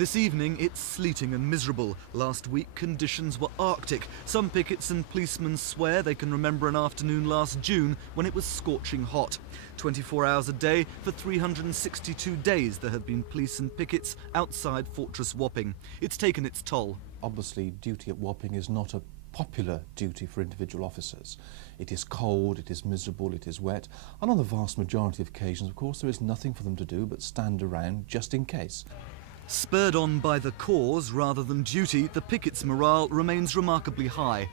This evening, it's sleeting and miserable. Last week, conditions were arctic. Some pickets and policemen swear they can remember an afternoon last June when it was scorching hot. 24 hours a day for 362 days there have been police and pickets outside Fortress Wapping. It's taken its toll. Obviously, duty at Wapping is not a popular duty for individual officers. It is cold, it is miserable, it is wet, and on the vast majority of occasions, of course, there is nothing for them to do but stand around just in case. Spurred on by the cause rather than duty, the pickets' morale remains remarkably high.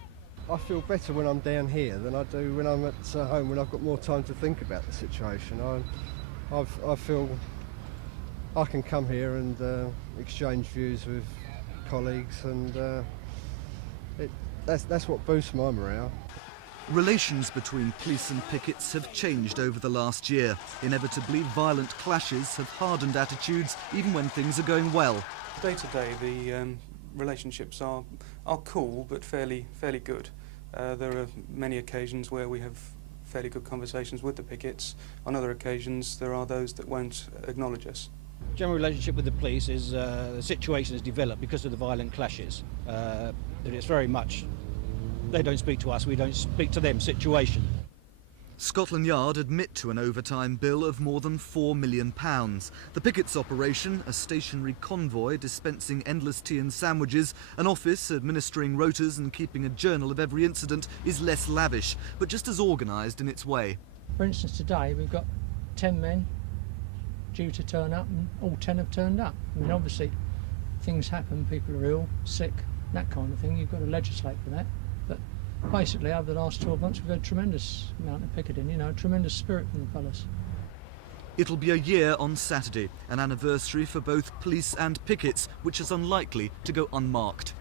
I feel better when I'm down here than I do when I'm at home, when I've got more time to think about the situation. I feel I can come here and exchange views with colleagues, and that's what boosts my morale. Relations between police and pickets have changed over the last year. Inevitably, violent clashes have hardened attitudes even when things are going well. Day to day, the relationships are cool but fairly good. There are many occasions where we have fairly good conversations with the pickets. On other occasions, there are those that won't acknowledge us. General relationship with the police is the situation has developed because of the violent clashes. That it's very much they don't speak to us, we don't speak to them situation. Scotland Yard admit to an overtime bill of more than £4 million. The pickets operation, a stationary convoy dispensing endless tea and sandwiches, an office administering rotas and keeping a journal of every incident, is less lavish, but just as organised in its way. For instance, today we've got 10 men due to turn up, and all 10 have turned up. I mean, obviously things happen, people are ill, sick, that kind of thing. You've got to legislate for that. But basically, over the last 12 months, we've had a tremendous amount of picketing, tremendous spirit from the fellas. It'll be a year on Saturday, an anniversary for both police and pickets, which is unlikely to go unmarked.